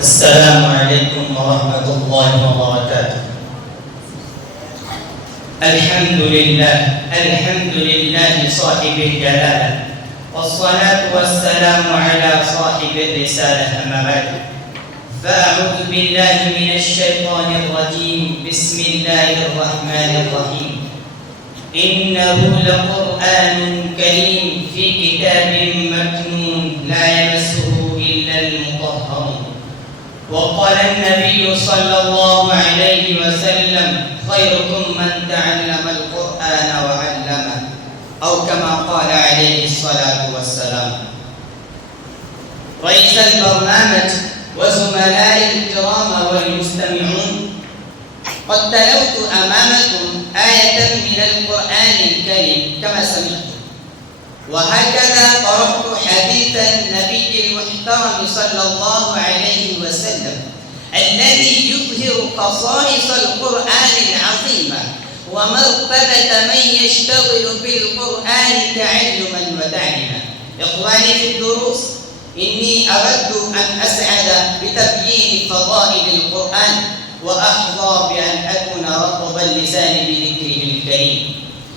السلام عليكم ورحمة الله وبركاته. الحمد لله صاحب الجلالة، والصلاة والسلام على صاحب الرسالة. أما بعد، فأعوذ بالله من الشيطان الرجيم. بسم الله الرحمن الرحيم. إنه لقرآن كريم في كتاب مكنون لا يمسه إلا المطهرون. وقال النبي صلى الله عليه وسلم: خيركم من تعلم القرآن وعلمه، أو كما قال عليه الصلاة والسلام. رئيس البرنامج وزملائي الكرام والمستمعون، قد تلوت أمامكم آية من القرآن الكريم كما سمعتم، وهكذا قرأت حديث النبي المحترم صلى الله عليه وسلم الذي يظهر خصائص القرآن العظيمة ومرتبة من يشتغل بالقرآن تعلما وتعليما. إخواني في الدروس، إني أود أن أسعد بتبيين فضائل القرآن، وأحظى بأن أكون رطب اللسان بذكره الكريم.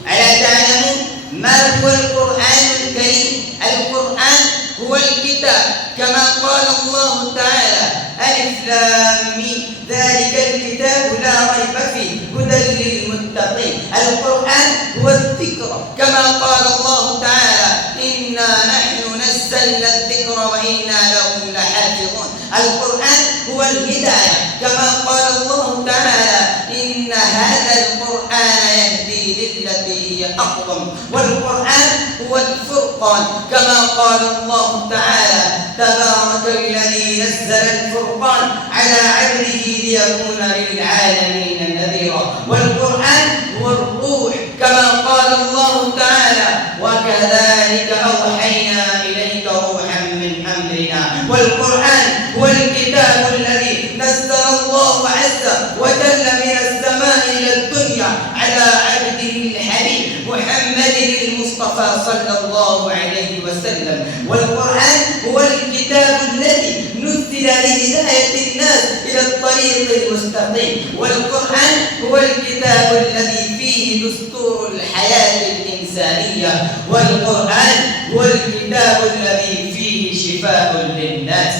ألا تعلمون ما هو القرآن الكريم؟ القرآن هو الكتاب، كما قال الله تعالى: ألف لام ميم ذلك الكتاب لا ريب فيه هدى للمتقين. القرآن هو الذكر، كما قال الله تعالى: إنا نحن نزلنا الذكر وإنا له لحافظون. القرآن هو الهداية، كما قال الله تعالى: إن هذا القرآن يهدي للتي هي أقوم. والقرآن هو الفرقان، كما قال الله تعالى: تبارك الذي نزل الفرقان على عبده ليكون للعالمين نذيرا. والقرآن هو الروح، كما قال الله تعالى: وكذلك أوحينا إليك روحا من أمرنا. والقرآن هو الكتاب الذي نزل الله عز وجل من السماء إلى الدنيا على عبده الحبيب محمد المصطفى صلى الله عليه وسلم. والقرآن هو الكتاب الذي نزل لهداية الناس إلى الطريق المستقيم. والقرآن هو الكتاب الذي فيه دستور الحياة الإنسانية. والقرآن هو الكتاب الذي فيه شفاء للناس.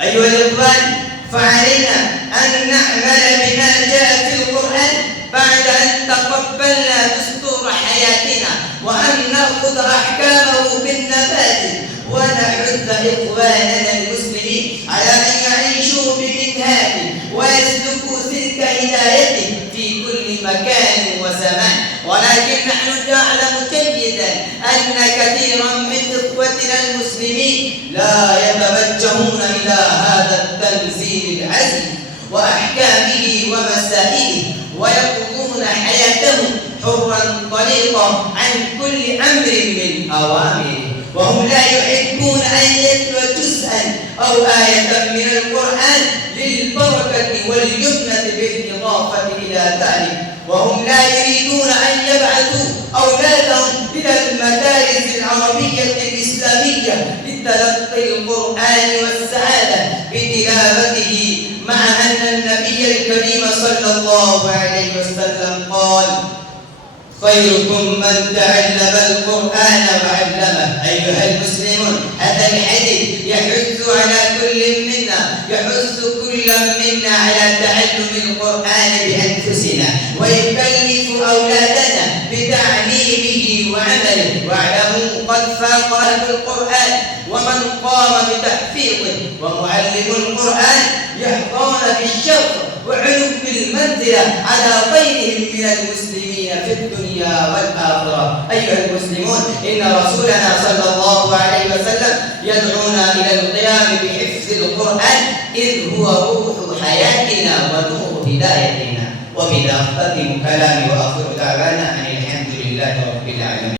أيها الإخوان، فعلينا أن نعمل بما جاء في القرآن بعد أن تقبلنا دستور حياتنا، وأن نأخذ أحكامه بالنفاذ، ونحث إخواننا المسلمين على أن يعيشوا بمنهاجه ويسلكوا سلك هدايته في كل مكان وزمان. ولكن نحن نعلم جيدا أن كثيرا من إخوتنا المسلمين لا يتوجهون إلى هذا التنزيل العزيز وأحكامه ومسائله، ويقضون حياتهم حرا طليقا عن كل أمر من أوامره، وهم لا يحبون أن يتلو جزءا أو آية من القرآن للبركة واليمنة بالإضافة إلى ذلك، وهم لا يريدون أن يبعثوا أولادهم إلى المدارس العربية الإسلامية لتلقي القرآن والسعادة بتلاوته، مع أن النبي الكريم صلى الله عليه وسلم قال: خيركم من تعلم القرآن وعلمه. أيها المسلمون، هذا الحديث يحث على كل منا على تعلم القرآن بأنفسنا، ويكلف أولادنا بتعليمه وعمله. واعلموا قد فاق أهل القرآن ومن قام بتحفيظه، ومعلم القرآن يحظون بالشرف وعلو المنزلة على غيرهم من المسلمين في الدنيا والآخرة. أيها المسلمون، إن رسولنا صلى الله عليه وسلم يدعونا إلى القيام بحفظ القرآن، إذ هو روح حياتنا ونور هدايتنا. وبذا أختتم كلامي وآخر دعوانا أن الحمد لله رب العالمين.